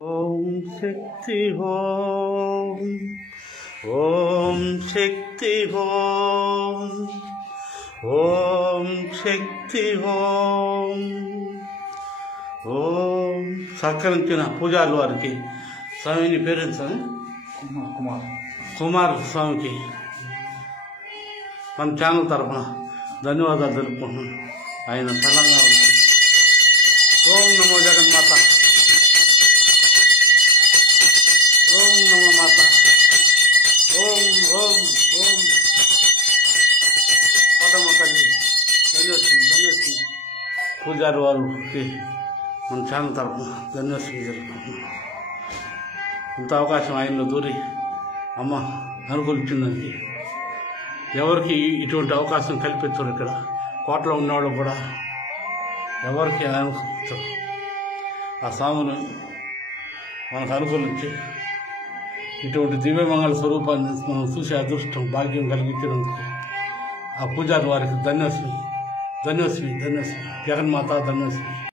ఓం శక్తి ఓం ఓం శక్తి ఓం ఓం శక్తి ఓం ఓం సహకరించిన పూజారి వారికి స్వామిని పేరు స్వామి కుమార్ స్వామికి మన ఛానల్ తరఫున ధన్యవాదాలు తెలుపుకుంటున్నాను. ఆయన సరళంగా ఉన్నారు. ఓం నమో జగన్మాత, ఓం నమో మాత, ఓం ఓం ఓం పదమ్మ తల్లి ధన్యవాదాలు. పూజారి వారికి మన ఛానల్ తరఫున ధన్యవాదాలు జరుపుకుంటున్నాను. ఇంత అవకాశం ఆయనలో దూరి అమ్మ అనుకూలించిందండి. ఎవరికి ఇటువంటి అవకాశం కల్పించరు. ఇక్కడ కోటలో ఉన్నవాళ్ళు కూడా ఎవరికి అనుకూలించరు. ఆ స్వామిని మనకు అనుకూలించి ఇటువంటి దివ్యమంగళ స్వరూపాన్ని మనం చూసే అదృష్టం భాగ్యం కలిగించినందుకు ఆ పూజారి వారికి ధన్యవాదాలు. జగన్మాత ధన్యవాదాలు.